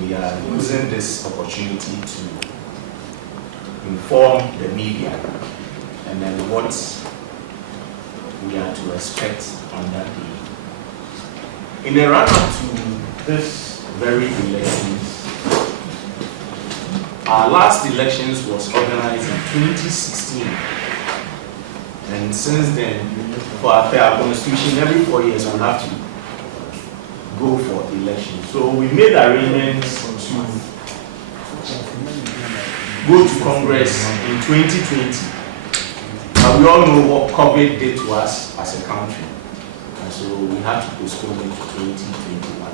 we are using this opportunity to inform the media and then what we are to expect on that day. In the run-up to this very elections, our last elections was organized in 2016. And since then, for our constitution, every 4 years we have to go for elections. So we made arrangements to go to Congress in 2020. But we all know what COVID did to us as a country. And so we had to postpone it to 2021.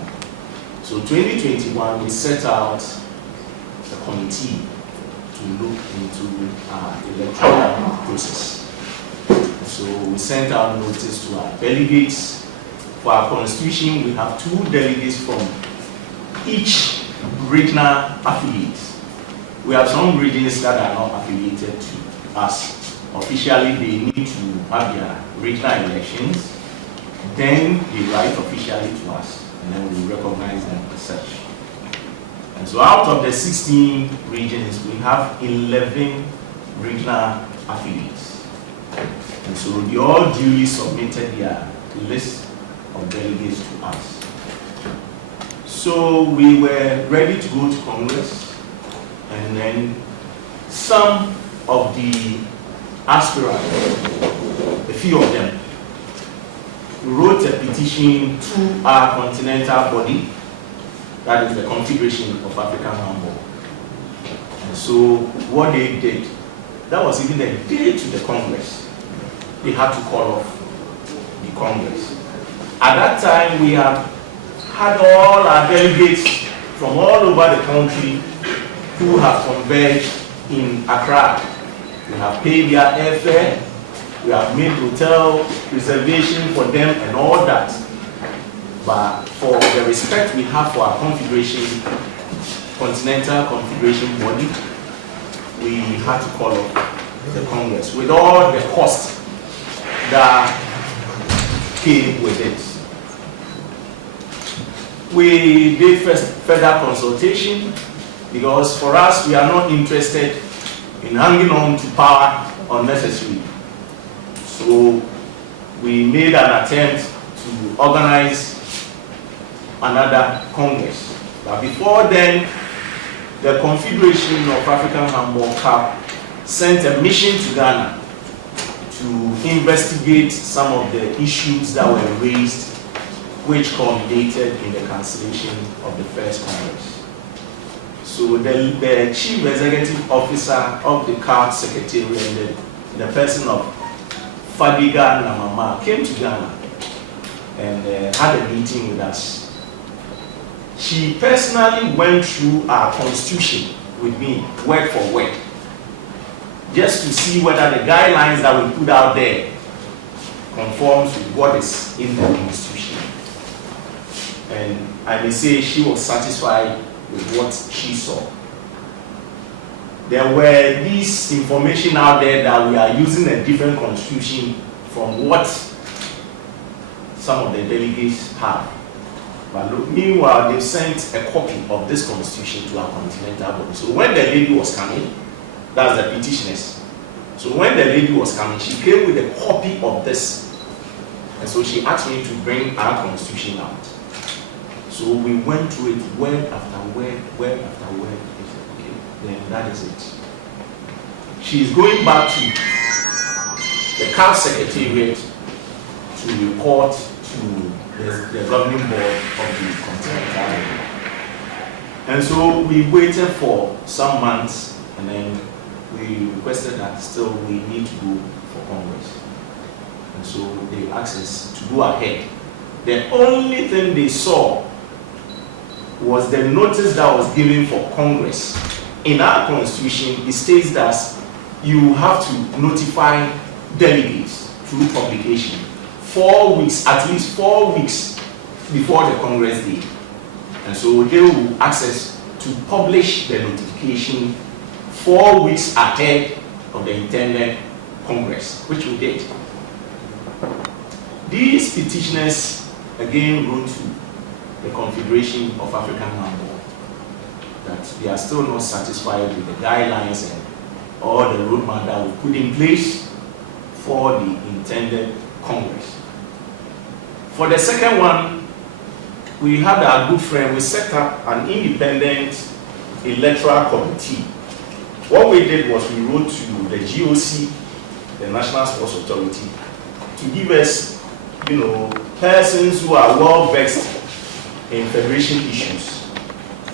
So 2021, we set out a committee to look into our electoral process. So we sent out notice to our delegates. For our constitution, we have 2 delegates from each regional affiliate. We have some regions that are not affiliated to us. Officially, they need to have their regional elections. Then they write officially to us, and then we recognize them as such. And so out of the 16 regions, we have 11 regional affiliates. And so they all duly submitted their list of delegates to us. So we were ready to go to Congress, and then some of the aspirants, a few of them, wrote a petition to our continental body, that is the Confederation of African Handball. And so what they did, that was even a day to the Congress. They had to call off the Congress. At that time, we had all our delegates from all over the country who have converged in Accra. We have paid their airfare, we have made hotel reservation for them and all that. But for the respect we have for our confederation, Continental Confederation body, we had to call off the Congress with all the cost that came with it. We did further consultation because for us, we are not interested in hanging on to power unnecessarily. So we made an attempt to organize another Congress. But before then, the Confederation of African Handball CAP sent a mission to Ghana to investigate some of the issues that were raised, which culminated in the cancellation of the first Congress. So the Chief Executive Officer of the CAP Secretariat, the person of Fadiga Namama, came to Ghana and had a meeting with us. She personally went through our constitution with me, word for word, just to see whether the guidelines that we put out there conforms with what is in the constitution. And I may say she was satisfied with what she saw. There were these information out there that we are using a different constitution from what some of the delegates have. But look, meanwhile, they sent a copy of this constitution to our continental body. So when the lady was coming, that's the petitioners. So when the lady was coming, she came with a copy of this. And so she asked me to bring our constitution out. So we went through it word after word, word after word. I said, okay, then that is it. She is going back to the CAF Secretariat to report to the governing board of the continental. And so we waited for some months, and then we requested that still we need to go for Congress. And so they asked us to go ahead. The only thing they saw was the notice that was given for Congress. In our constitution, it states that you have to notify delegates through publication 4 weeks, at least 4 weeks before the Congress day. And so they will ask us to publish the notification 4 weeks ahead of the intended Congress, which we did. These petitioners again wrote to the Confederation of African Handball that they are still not satisfied with the guidelines and all the roadmap that we put in place for the intended Congress. For the second one, we had our good friend, we set up an independent electoral committee. What we did was we wrote to the GOC, the National Sports Authority, to give us, persons who are well versed in federation issues,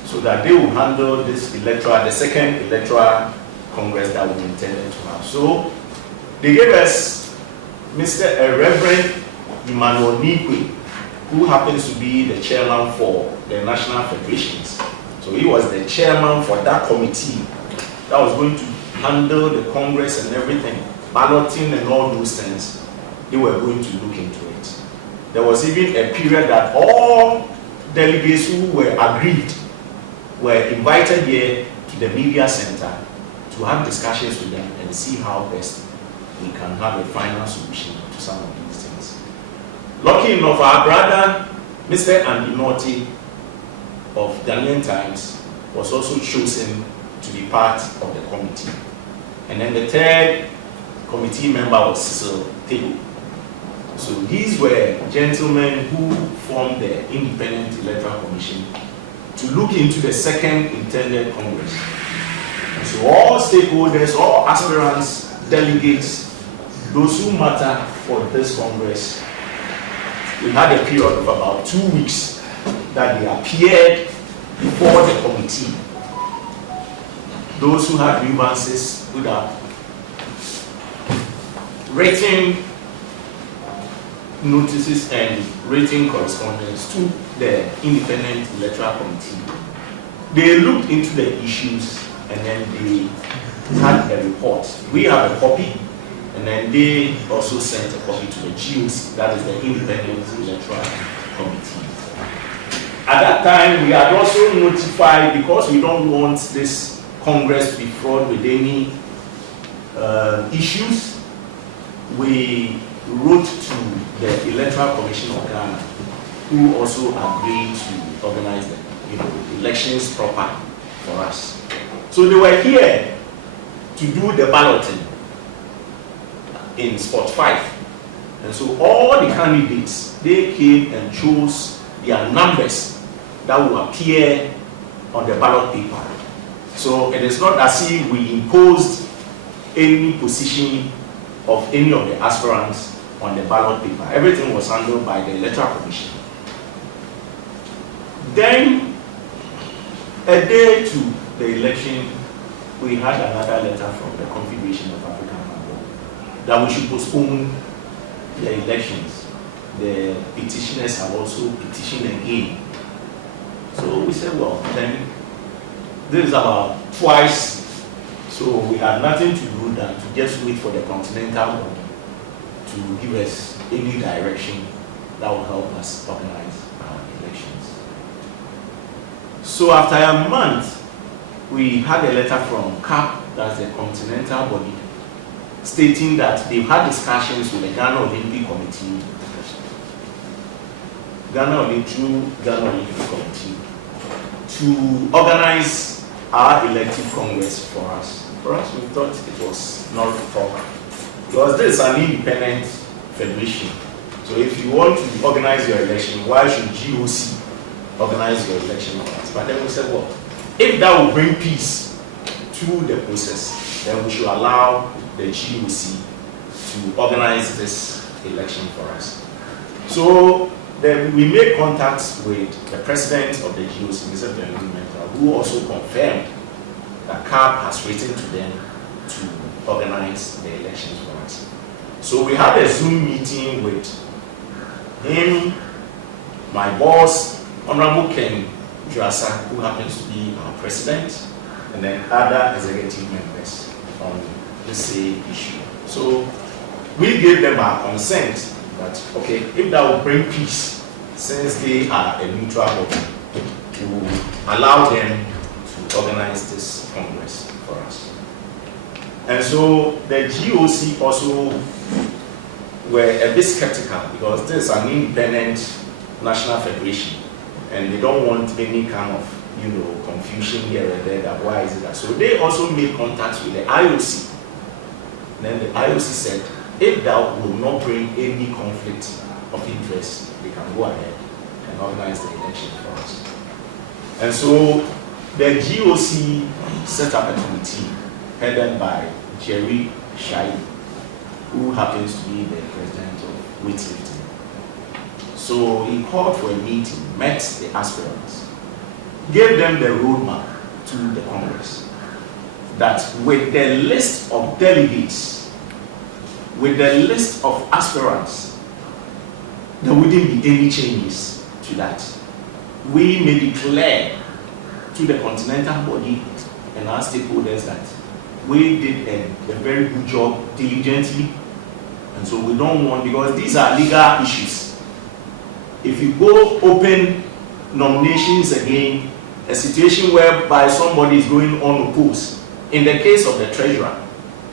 so that they will handle this the second electoral Congress that we intended to have. So they gave us Mr. Reverend Emmanuel Nikwe, who happens to be the chairman for the national federations. So he was the chairman for that committee that was going to handle the Congress and everything, balloting and all those things. They were going to look into it. There was even a period that all delegates who were aggrieved were invited here to the media center to have discussions with them and see how best we can have a final solution to some of these things. Lucky enough, our brother, Mr. Andy Norty of Ghanaian Times, was also chosen to be part of the committee. And then the third committee member was Cecil Tego. So these were gentlemen who formed the Independent Electoral Commission to look into the second intended Congress. And so all stakeholders, all aspirants, delegates, those who matter for this Congress, we had a period of about 2 weeks that they appeared before the committee. Those who had grievances would have written notices and written correspondence to the Independent Electoral Committee. They looked into the issues and then they had a report. We have a copy, and then they also sent a copy to the GOC, that is the Independent Electoral Committee. At that time, we had also notified, because we don't want this Congress to be fraught with any issues, we wrote to the Electoral Commission of Ghana, who also agreed to organize the elections proper for us. So they were here to do the balloting in Spot 5. And so all the candidates, they came and chose their numbers that will appear on the ballot paper. So it is not as if we imposed any position of any of the aspirants on the ballot paper. Everything was handled by the Electoral Commission. Then, a day to the election, we had another letter from the Confederation of African Handball that we should postpone the elections. The petitioners have also petitioned again. So we said, well, then this is about twice. So we had nothing to do than to just wait for the continental body to give us any direction that will help us organize our elections. So after a month, we had a letter from CAP, that's the continental body, stating that they've had discussions with the Ghana Olympic Committee, Ghana Olympic Committee, to organize our elective Congress for us. For us, we thought it was not proper, because this is an independent federation. So if you want to organize your election, why should GOC organize your election for us? But then we said, well, if that will bring peace to the process, then we should allow the GOC to organize this election for us. So then we made contacts with the president of the GOC, Mr. Bannerman, who also confirmed that CAP has written to them to organize the elections for us. So we had a Zoom meeting with him, my boss, Honorable Ken Juasa, who happens to be our president, and then other executive members on the same issue. So we gave them our consent that, okay, if that will bring peace, since they are a neutral body, to allow them to organize this Congress for us. And so the GOC also were a bit skeptical, because this is an independent national federation and they don't want any kind of confusion here and there that why is it that. So they also made contacts with the IOC. And then the IOC said, if that will not bring any conflict of interest, they can go ahead and organize the election for us. And so the GOC set up a committee headed by Jerry Shai, who happens to be the president of weightlifting. So he called for a meeting, met the aspirants, gave them the roadmap to the Congress, that with the list of delegates, with the list of aspirants, there wouldn't be any changes to that. We may declare to the continental body and our stakeholders that we did a very good job diligently, and so we don't want, because these are legal issues. If you go open nominations again, a situation whereby somebody is going unopposed, in the case of the treasurer,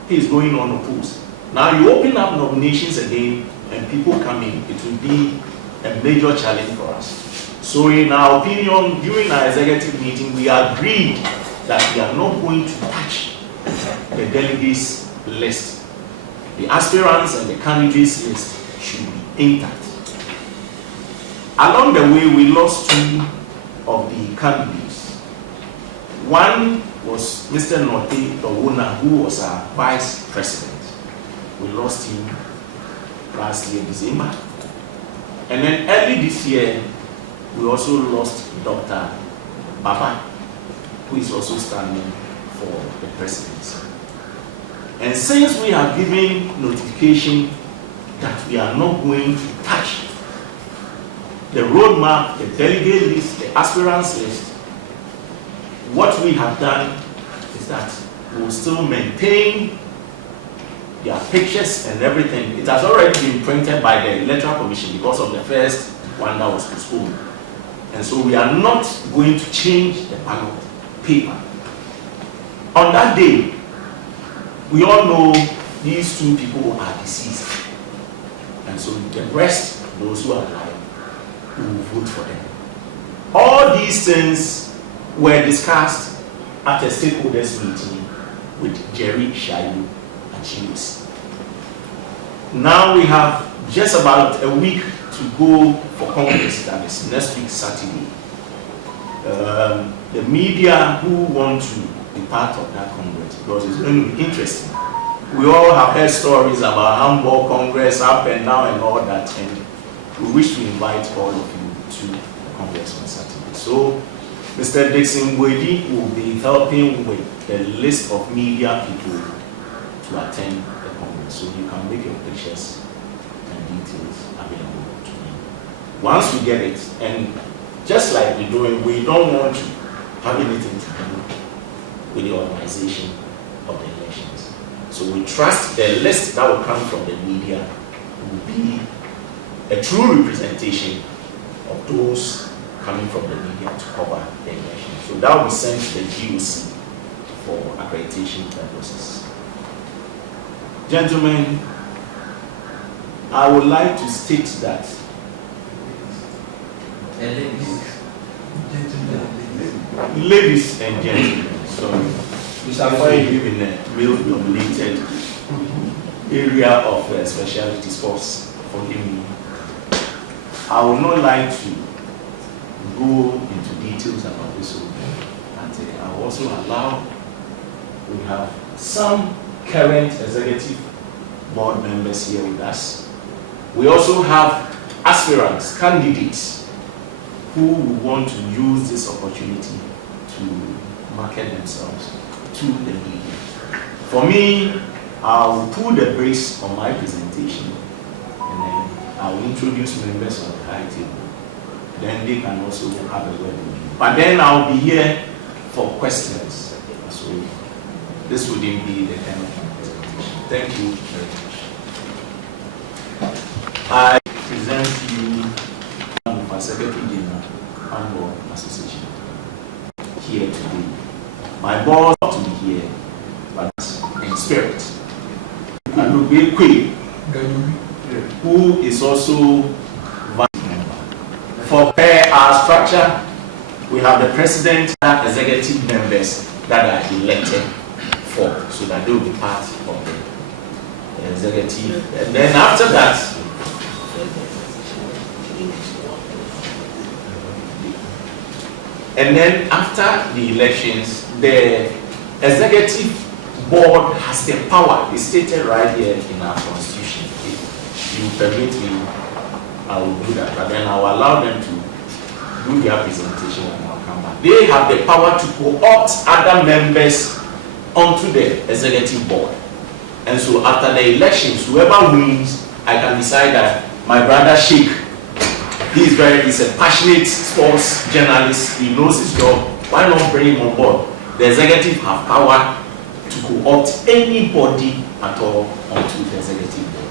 he is going unopposed. Now you open up nominations again and people come in, it will be a major challenge for us. So in our opinion, during our executive meeting, we agreed that we are not going to touch the delegates list. The aspirants and the candidates list should be intact. Along the way, we lost two of the candidates. One was Mr. Norte Dowona, who was our vice president. We lost him last year, December. And then early this year, we also lost Dr. Baba, who is also standing for the presidency. And since we have given notification that we are not going to touch the roadmap, the delegate list, the aspirants list, what we have done is that we will still maintain their pictures and everything. It has already been printed by the Electoral Commission because of the first one that was postponed. And so we are not going to change the ballot paper. On that day, we all know these two people are deceased. And so the rest, those who are alive, we will vote for them. All these things were discussed at a stakeholders meeting with Jerry Shayu and GOC. Now we have just about a week to go for Congress, that is next week, Saturday. The media who want to be part of that Congress, because it's going to be interesting. We all have heard stories about Handball Congress, up and down and all that, and we wish to invite all of you to the Congress on Saturday. So, Mr. Dixon Wedi will be helping with the list of media people to attend the Congress. So you can make your pictures and details available to me. Once we get it, and just like we're doing, we don't want to have anything to do with the organization of the elections. So we trust the list that will come from the media will be a true representation of those coming from the media to cover the election. So that will be sent to the GOC for accreditation purposes. Gentlemen, I would like to state that ladies and gentlemen, sorry, Mr. Foy live in a male-dominated area of specialty sports. Forgive me. I would not like to go into details about this whole thing, but I will also allow, we have some current executive board members here with us. We also have aspirants, candidates, who want to use this opportunity to market themselves to the media. For me, I will pull the brakes on my presentation, and then I will introduce members of the high table. Then they can also have a word with me. But then I'll be here for questions. So this wouldn't be the end of my presentation. Thank you very much. I present to you Amofah, Secretary General, Handball Association, here today. My boss not to be here, but in spirit. And who is also vice member. For our structure, we have the president and executive members that are elected for, so that they will be part of the executive. And then after that, after the elections, the executive board has the power. It's stated right here in our constitution. If you permit me, I will do that, but then I will allow them to do their presentation and I'll come back. They have the power to co-opt other members onto the executive board. And so after the elections, whoever wins, I can decide that my brother Sheikh, he's a passionate sports journalist, he knows his job, why not bring him on board? The executive have power to co-opt anybody at all onto the executive board.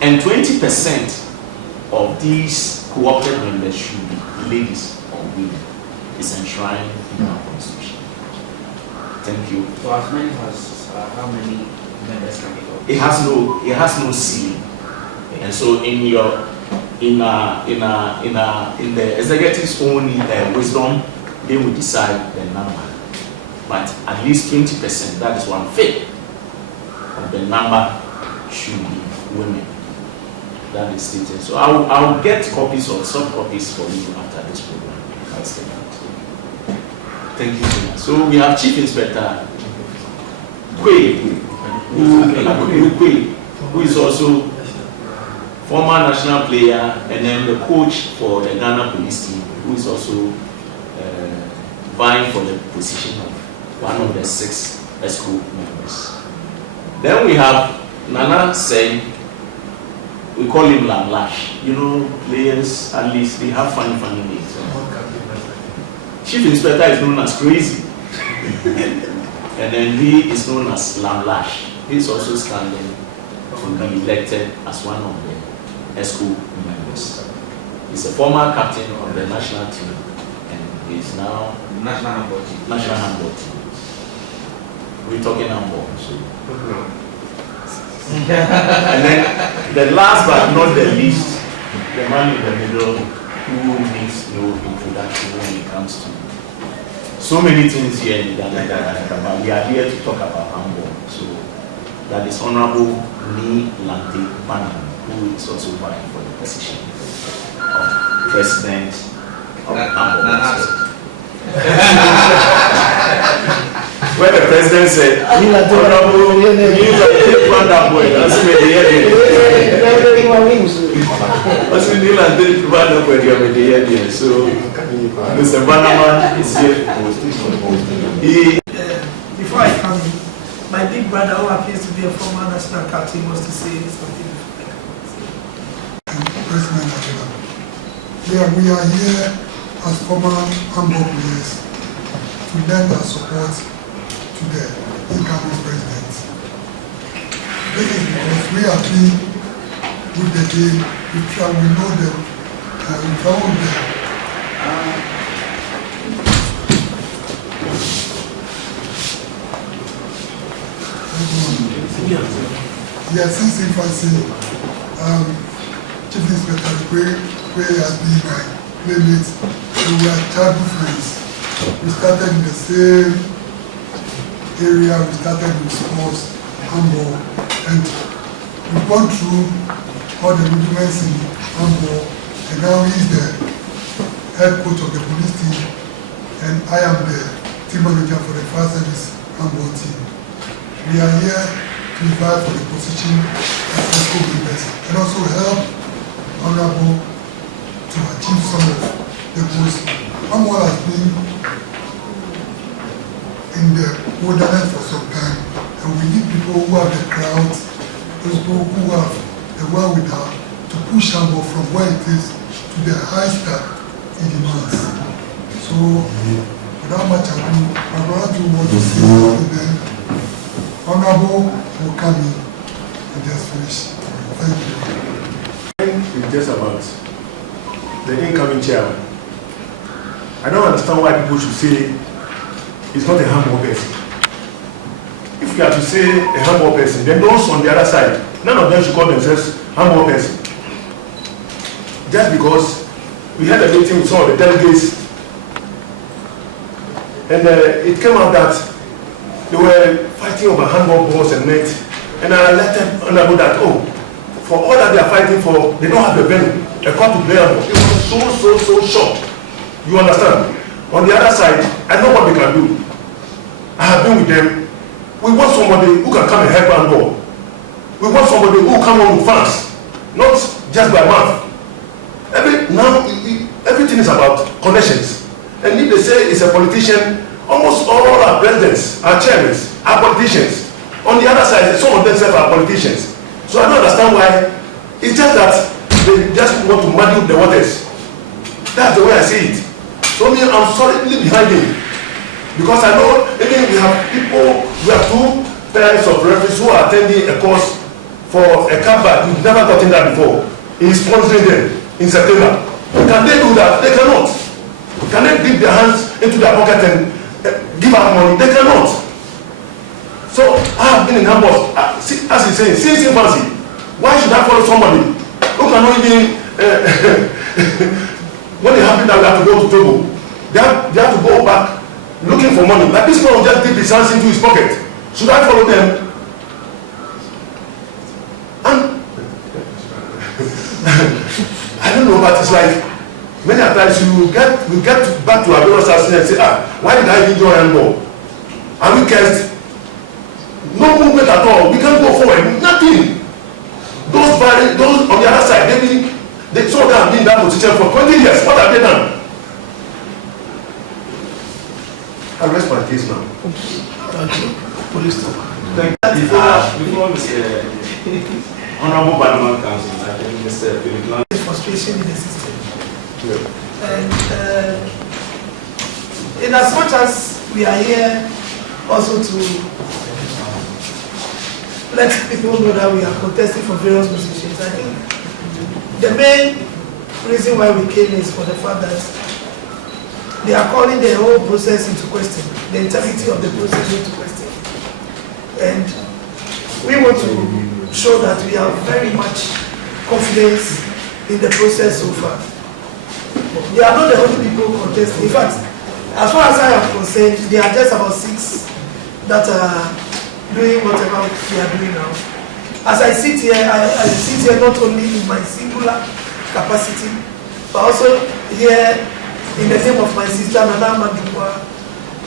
And 20% of these co-opted members should be ladies or women. It's enshrined in our constitution. Thank you. So as many as how many members can be got? It has no ceiling. And so in the executive's own wisdom, they will decide the number. But at least 20%, that is 1/5 of the number, should be women. That is stated. So I'll get copies or soft copies for you after this program. I'll say that. Thank you so much. So we have Chief Inspector Kwe, who is also former national player and then the coach for the Ghana police team, who is also vying for the position of one of the 6 ESCO members. Then we have Nana Sen. We call him Lamlash. You know, players, at least, they have funny names. Chief Inspector is known as Crazy. And then he is known as Lamlash. He is also standing to be elected as one of the ESCO members. He's a former captain of the national team and he's now National Handball team. We're talking handball. So. And then the last but not the least, the man in the middle who needs no introduction when it comes to so many things here in Ghana, but we are here to talk about handball. So that is Honorable Ni Lante Bannerman, who is also vying for the position of President of handball. When the president said, Honorable Ni Lante Bannerman, that's me the idea. So Mr. Bannerman is here. Before I come in, my big brother, who appears to be a former national captain, wants to say something. President, we are here as former handball players to lend our support to the incoming president. This is because we have been with the game, we know them, we found them. Yes, since infancy, Chief Inspector Kwe has been my playmate, so we are childhood friends. We started in the same area, we started with sports, handball, and we've gone through all the rudiments in handball, and now he's the head coach of the police team, and I am the team manager for the fire service handball team. We are here to vie for the position as ESCO members and also help Honorable to achieve some of the goals. Handball has been in the wilderness for some time, and we need people who have the crowds, those people who have the wherewithal to push handball from where it is to the heights that it demands. So, without much ado, my brother do want to say something, then Honorable will come in and just finish. Thank you. It's just about the incoming chairman. I don't understand why people should say it's not a handball person. If you are to say a handball person, then those on the other side, none of them should call themselves handball person. Just because we had a meeting with some of the delegates And it came out that they were fighting over handball balls and net. And I let them know that, oh, for all that they are fighting for, they don't have a venue, a court to play handball. It was so short. You understand? On the other side, I know what they can do. I have been with them. We want somebody who can come and help handball. We want somebody who come on with fans, not just by mouth. Now, everything is about connections. And if they say it's a politician, almost all our presidents, our chairmen, are politicians. On the other side, some of themselves are politicians. So I don't understand why. It's just that they just want to muddy the waters. That's the way I see it. So I'm solidly behind him. Because I know, again, we have two pairs of referees who are attending a course for a comeback. We've never gotten that before. He's sponsoring them in September. Can they do that? They cannot. Can they dip their hands into their pocket and give out money? They cannot. So I have been in handball, as he's saying, since infancy. Why should I follow somebody who cannot even, when it happened that we have to go to Togo, they have to go back looking for money. Like this man will just dip his hands into his pocket. Should I follow them? And I don't know, but it's like many times we get back to our brothers and say, why did I even join handball? Are we cursed? No movement at all. We can't go forward. Nothing. Those on the other side, they saw them in that position for 20 years. What have they done? I rest my case now. Thank you. Police talk. Before Mr. Honorable Bannerman comes in, I think Mr. Philip There's frustration in the system. Yeah. And in as much as we are here also to let people know that we are contesting for various positions, I think the main reason why we came is for the fact that they are calling the whole process into question, the integrity of the process into question. And we want to show that we have very much confidence in the process so far. They are not the only people contesting. In fact, as far as I am concerned, there are just about 6 that are doing whatever we are doing now. As I sit here, I sit here not only in my singular capacity, but also here in the name of my sister, Madame Madikwa,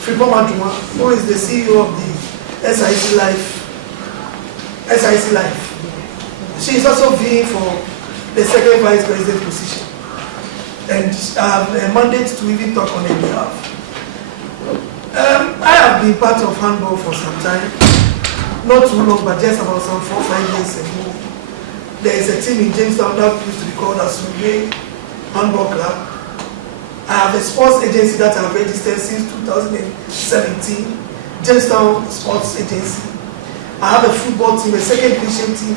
Fripo Maduma, who is the CEO of the SIC Life. She is also vying for the second vice president position. And I have a mandate to even talk on her behalf. I have been part of handball for some time. Not too long, but just about some 4 or 5 years ago. There is a team in Jamestown that used to be called Aspirant Handball Club. I have a sports agency that I have registered since 2017, Jamestown Sports Agency. I have a football team, a second division team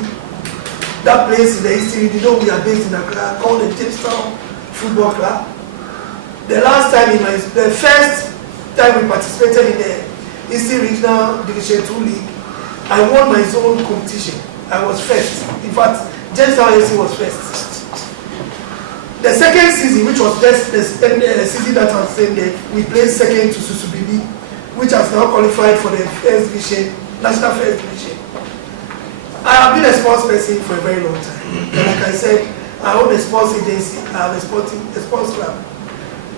that plays in the Eastern Region. You know, we are based in Accra, called the Jamestown Football Club. The first time we participated in the Eastern Regional Division 2 League, I won my zone competition. I was first. In fact, Jamestown AC was first. The second season, which was just the season that I was saying that we played second to Susubili, which has now qualified for the first division, national first division. I have been a sports person for a very long time. And like I said, I own a sports agency, I have a sports club.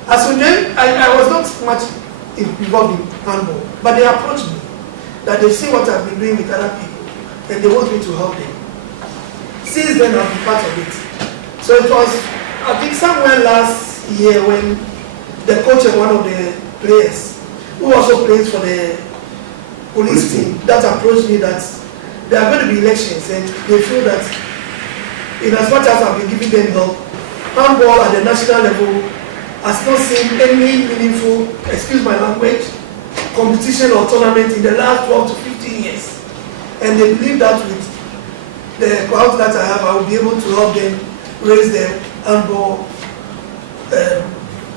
As you know, I was not much involved in handball, but they approached me that they see what I've been doing with other people and they want me to help them. Since then, I've been part of it. So it was, I think, somewhere last year when the coach of one of the players, who also plays for the police team, that approached me that there are going to be elections and they feel that in as much as I've been giving them help, handball at the national level has not seen any meaningful, excuse my language, competition or tournament in the last 12 to 15 years. And they believe that with the crowd that I have, I will be able to help them raise their handball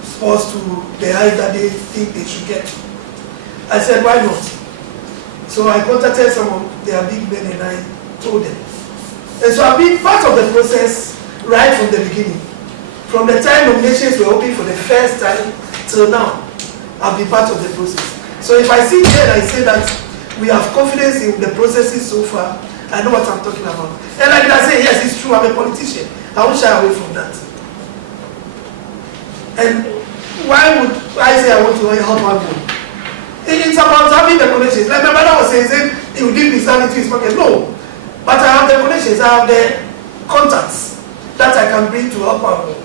sports to the height that they think they should get. I said, why not? So I contacted some of their big men and I told them. And so I've been part of the process right from the beginning. From the time nominations were open for the first time till now. I've been part of the process. So if I sit here and I say that we have confidence in the processes so far, I know what I'm talking about. And like I say, yes, it's true, I'm a politician. I won't shy away from that. And why would I say I want to help Handball? It's about having the connections. Like my brother was saying he would give his hand into his pocket. No. But I have the connections, I have the contacts that I can bring to help Handball.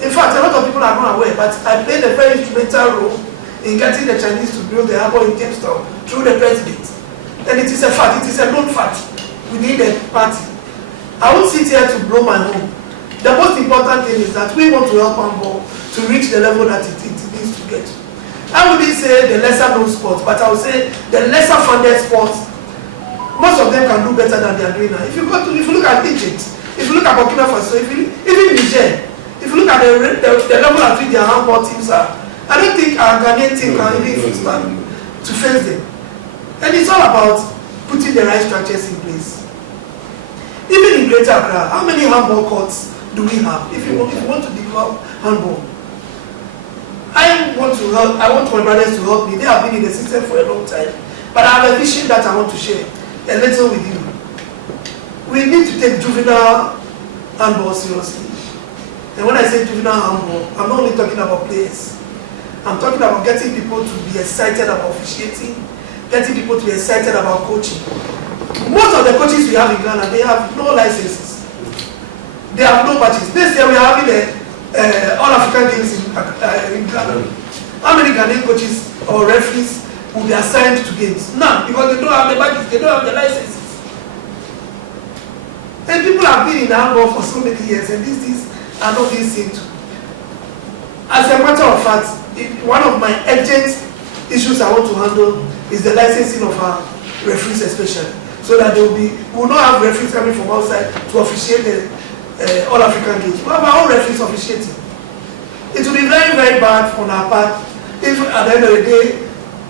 In fact, a lot of people are not aware, but I played a very instrumental role in getting the Chinese to build the harbor in Jamestown through the president. And it is a fact, it is a known fact. We need a party. I won't sit here to blow my home. The most important thing is that we want to help Handball to reach the level that it needs to get to. I wouldn't say the lesser known sports, but I would say the lesser funded sports, most of them can do better than they are doing now. If you look at Egypt, if you look at Burkina Faso, even Niger, if you look at the level at which their handball teams are, I don't think our Ghanaian team can even stand to face them. And it's all about putting the right structures in place. Even in Greater Accra, how many handball courts do we have? If you want to develop handball, I want my brothers to help me. They have been in the system for a long time. But I have a vision that I want to share a little with you. We need to take juvenile handball seriously. And when I say juvenile handball, I'm not only talking about players. I'm talking about getting people to be excited about officiating, getting people to be excited about coaching. Most of the coaches we have in Ghana, they have no licenses. They have no badges. This year we are having All-African Games in Ghana. How many Ghanaian coaches or referees will be assigned to games? None, because they don't have the badges, they don't have the licenses. And people have been in handball for so many years, and these things are not being seen to. As a matter of fact, one of my urgent issues I want to handle is the licensing of our referees, especially, so that we will not have referees coming from outside to officiate the All-African Games. We have our own referees officiating. It will be very, very bad on our part if at the end of the day,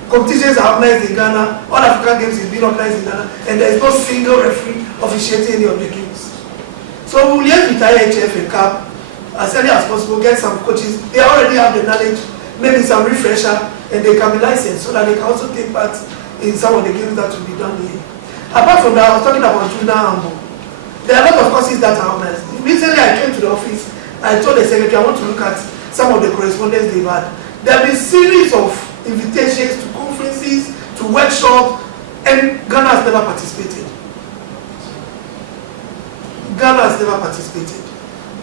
competitions are organized in Ghana, All-African Games is being organized in Ghana, and there is no single referee officiating any of the games. So we will liaise with IHF and CAP as early as possible, get some coaches. They already have the knowledge, maybe some refresher, and they can be licensed so that they can also take part in some of the games that will be done here. Apart from that, I was talking about juvenile handball. There are a lot of courses that are organized. Recently, I came to the office. I told the secretary I want to look at some of the correspondence they've had. There have been series of invitations to conferences, to workshops, and Ghana has never participated. Ghana has never participated.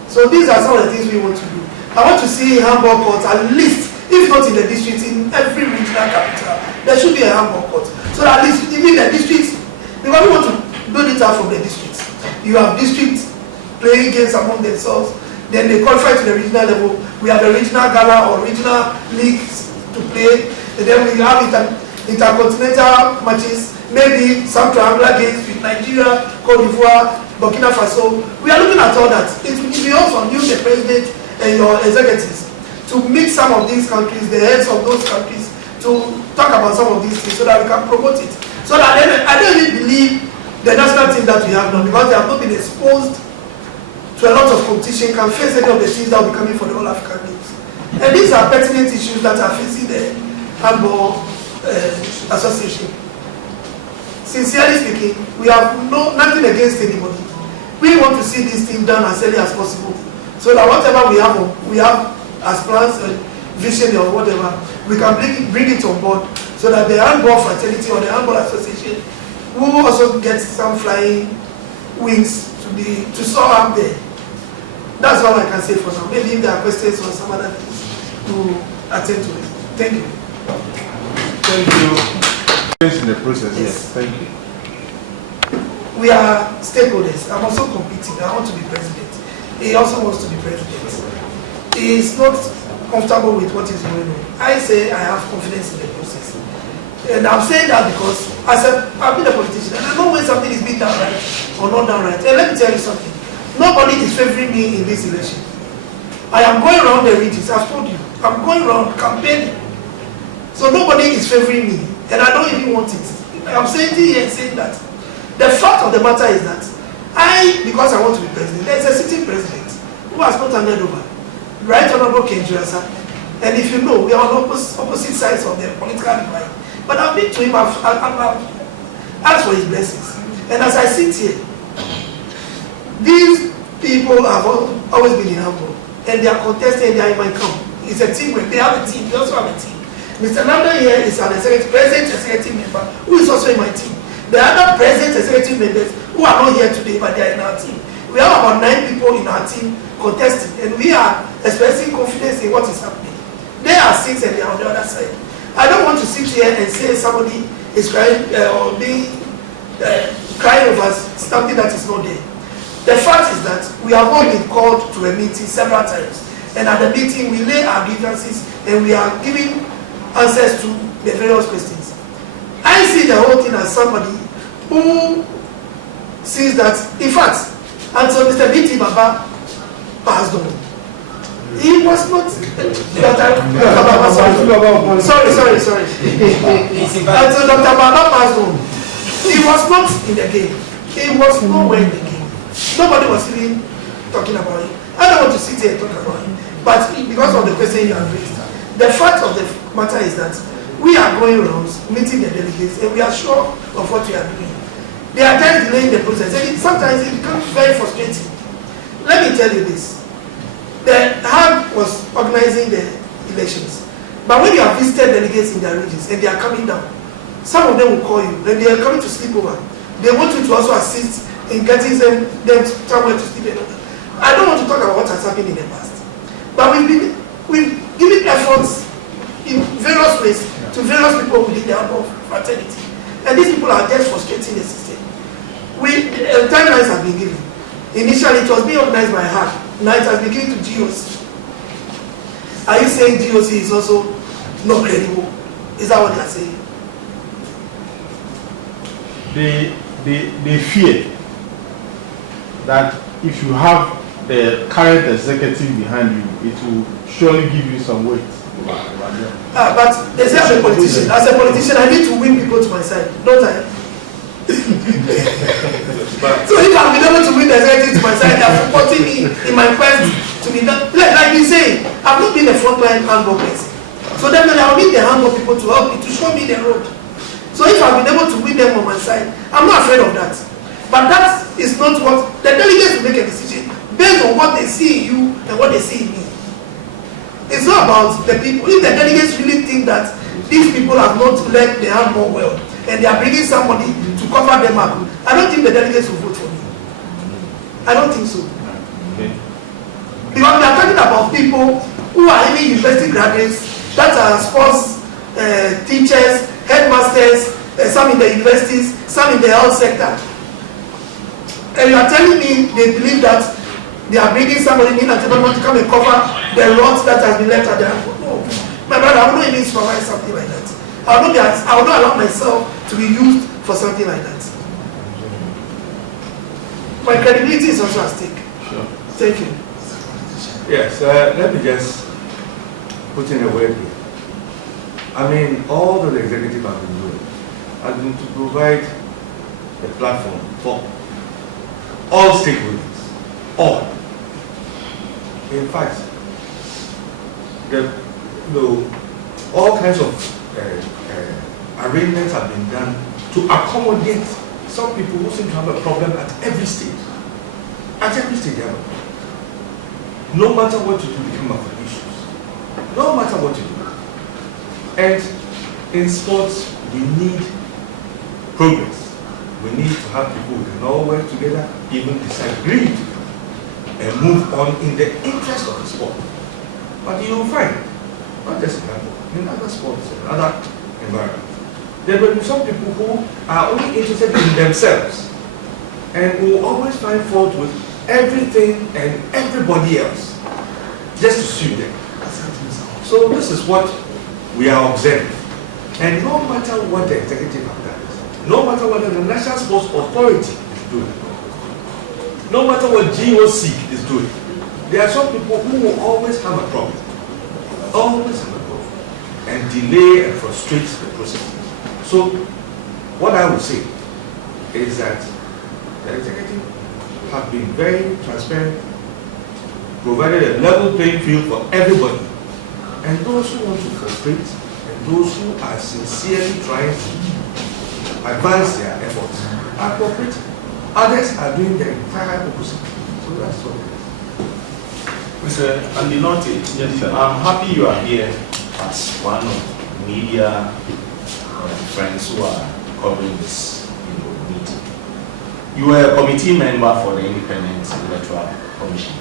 So these are some of the things we want to do. I want to see handball courts at least, if not in the district, in every regional capital. There should be a handball court. So that at least even the districts, because we want to build it out from the districts. You have districts playing games among themselves, then they qualify to the regional level. We have a regional gala or regional leagues to play, and then we have intercontinental matches, maybe some triangular games with Nigeria, Cote d'Ivoire, Burkina Faso. We are looking at all that. It will be also on you, the president and your executives, to meet some of these countries, the heads of those countries, to talk about some of these things so that we can promote it. So that I don't even believe the national team that we have now, because they have not been exposed to a lot of competition, can face any of the teams that will be coming for the All-African Games. And these are pertinent issues that are facing the Handball Association. Sincerely speaking, we have nothing against anybody. We want to see this thing done as early as possible, so that whatever we have as plans and vision or whatever, we can bring it on board, so that the Handball Fraternity or the Handball Association will also get some flying wings to soar up there. That's all I can say for now. Maybe if there are questions or some other things, to attend to it. Thank you. Thank you. In the process, yes. Thank you. We are stakeholders. I'm also competing. I want to be president. He also wants to be president. He is not comfortable with what is going on. I say I have confidence in the process. And I'm saying that because I've been a politician and I know when something is being done right or not done right. And let me tell you something. Nobody is favoring me in this election. I am going around the regions. I've told you. I'm going around campaigning. So nobody is favoring me. And I don't even want it. I'm saying here and saying that. The fact of the matter is that because I want to be president, there is a sitting president who has not handed over. Right Honorable Kenjurasa. And if you know, we are on opposite sides of the political divide. But I've been to him, I've asked for his blessings. And as I sit here, these people have always been in Handball. And they are contesting, they are in my camp. It's a team, they have a team, we also have a team. Mr. London here is an president executive member who is also in my team. The other president executive members who are not here today, but they are in our team. We have about 9 people in our team contesting, and we are expressing confidence in what is happening. They are 6 and they are on the other side. I don't want to sit here and say somebody is crying or being crying over something that is not there. The fact is that we have all been called to a meeting several times, and at the meeting we lay our grievances and we are giving answers to the various questions. I see the whole thing as somebody who sees that, in fact, until Mr. B.T. Baba passed on, he was not sorry. Until Dr. Baba passed on, he was not in the game. He was nowhere in the game. Nobody was even talking about it. I don't want to sit here and talk about it, but because of the question you have raised, the fact of the matter is that we are going around meeting the delegates and we are sure of what we are doing. They are just delaying the process, and sometimes it becomes very frustrating. Let me tell you this. The HAG was organizing the elections, but when you have visited delegates in their regions and they are coming down, some of them will call you and they are coming to sleep over. They want you to also assist in getting them somewhere to sleep. I don't want to talk about what has happened in the past, but we've given efforts in various ways to various people within the Handball fraternity, and these people are just frustrating the system. Timelines have been given. Initially, it was being organized by HAG. Now it has been given to GOC. Are you saying GOC is also not credible? Is that what they are saying? They fear that if you have the current executive behind you, it will surely give you some weight. But they say as a politician, I need to win people to my side, don't I? So if I've been able to win the executive to my side, they are supporting me in my quest to be done. Like you say, I've not been a frontline handball person. So definitely I'll need the handball people to help me, to show me the road. So if I've been able to win them on my side, I'm not afraid of that. But that is not what the delegates will make a decision based on what they see in you and what they see in me. It's not about the people. If the delegates really think that these people have not led the handball well and they are bringing somebody to cover them up, I don't think the delegates will vote for me. I don't think so. Okay. Because we are talking about people who are even university graduates, that are sports teachers, headmasters, some in the universities, some in the health sector. And you are telling me they believe that they are bringing somebody in and to come and cover the rot that has been left at their home. No. My brother, I will not even supervise something like that. I will not allow myself to be used for something like that. My credibility is also at stake. Sure. Thank you. Yes, let me just put in a word here. I mean, all that the executive have been doing has been to provide a platform for all stakeholders, all. In fact, all kinds of arrangements have been done to accommodate some people who seem to have a problem at every stage. At every stage, they have a problem. No matter what you do, they come up with issues. No matter what you do. And in sports, we need progress. We need to have people who can all work together, even disagree, and move on in the interest of the sport. But you will find, not just in handball, in other sports, in other environments, there will be some people who are only interested in themselves and will always find fault with everything and everybody else just to suit them. So this is what we are observing. And no matter what the executive have done, no matter what the National Sports Authority is doing, no matter what GOC is doing, there are some people who will always have a problem. Always have a problem. And delay and frustrate the process. So what I would say is that the executive have been very transparent, provided a level playing field for everybody, And those who want to frustrate, and those who are sincerely trying to advance their efforts are cooperating. Others are doing the entire opposite. So that's all. Mr. Andinote, Yes, sir. I'm happy you are here as one of the media friends who are covering this meeting. You were a committee member for the Independent Electoral Commission.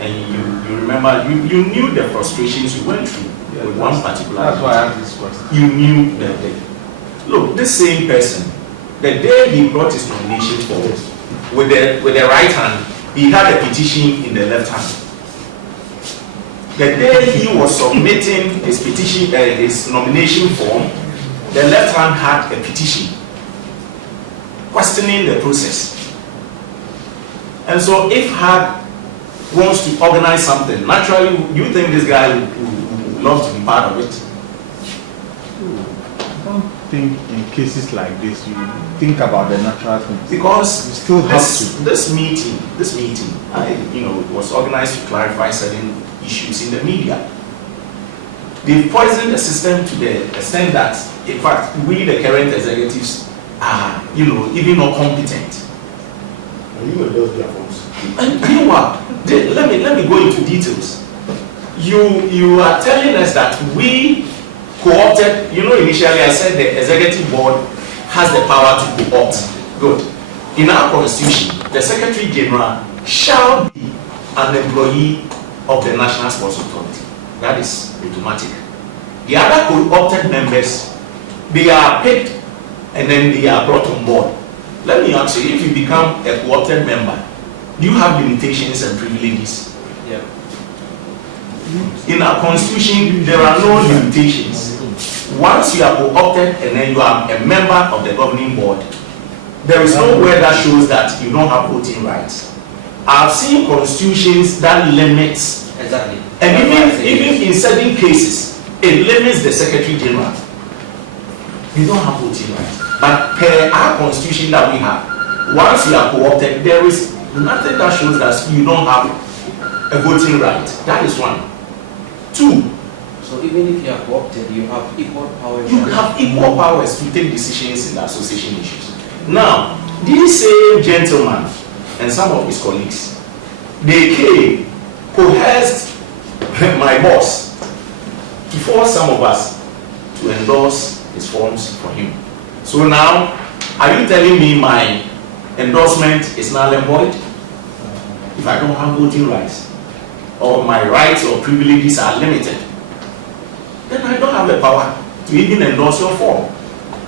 And you remember, you knew the frustrations you went through with one particular. That's why I asked this question. You knew that. Look, this same person, the day he brought his nomination forward, with the right hand, he had a petition in the left hand. The day he was submitting his petition, his nomination form, the left hand had a petition questioning the process. And so if HAG wants to organize something, naturally, you think this guy would love to be part of it? I don't think in cases like this you think about the natural things. Because you still have to. this meeting, was organized to clarify certain issues in the media. They poisoned the system to the extent that, in fact, we, the current executives, are, even not competent. And you endorse their forms. And let me go into details. You are telling us that we co-opted. Initially I said the executive board has the power to co-opt. Good. In our constitution, the Secretary General shall be an employee of the National Sports Authority. That is automatic. The other co-opted members, they are picked and then they are brought on board. Let me ask you, if you become a co-opted member, do you have limitations and privileges? Yeah. In our constitution, there are no limitations. Once you are co-opted and then you are a member of the governing board, there is nowhere that shows that you don't have voting rights. I've seen constitutions that limits, Exactly. and even in certain cases, it limits the Secretary General. You don't have voting rights. But per our constitution that we have, once you are co-opted, there is nothing that shows that you don't have a voting right. That is one. Two, So even if you are co-opted, you have equal powers. you have equal powers to take decisions in the association issues. Now, these same gentleman and some of his colleagues, they came, coerced my boss to force some of us to endorse his forms for him. So now, are you telling me my endorsement is null and void if I don't have voting rights, or my rights or privileges are limited? Then I don't have the power to even endorse your form.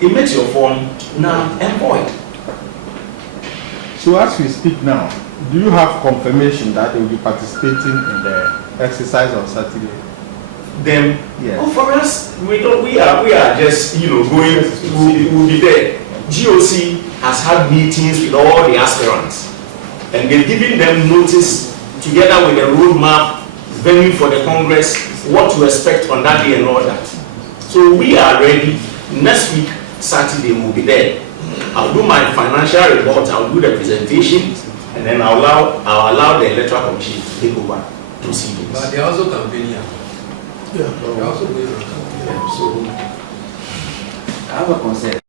It makes your form null and void. So as we speak now, do you have confirmation that they will be participating in the exercise on Saturday? Then, Yes. for us, we are just going. We'll be there. GOC has had meetings with all the aspirants, and they've given them notice together with the roadmap, venue for the Congress, what to expect on that day and all that. So we are ready. Next week, Saturday, we'll be there. I'll do my financial report, I'll do the presentation, and then I'll allow the Electoral Commission to take over proceedings. But they are also campaigning. Yeah. They are also going on campaign. So I have a concern.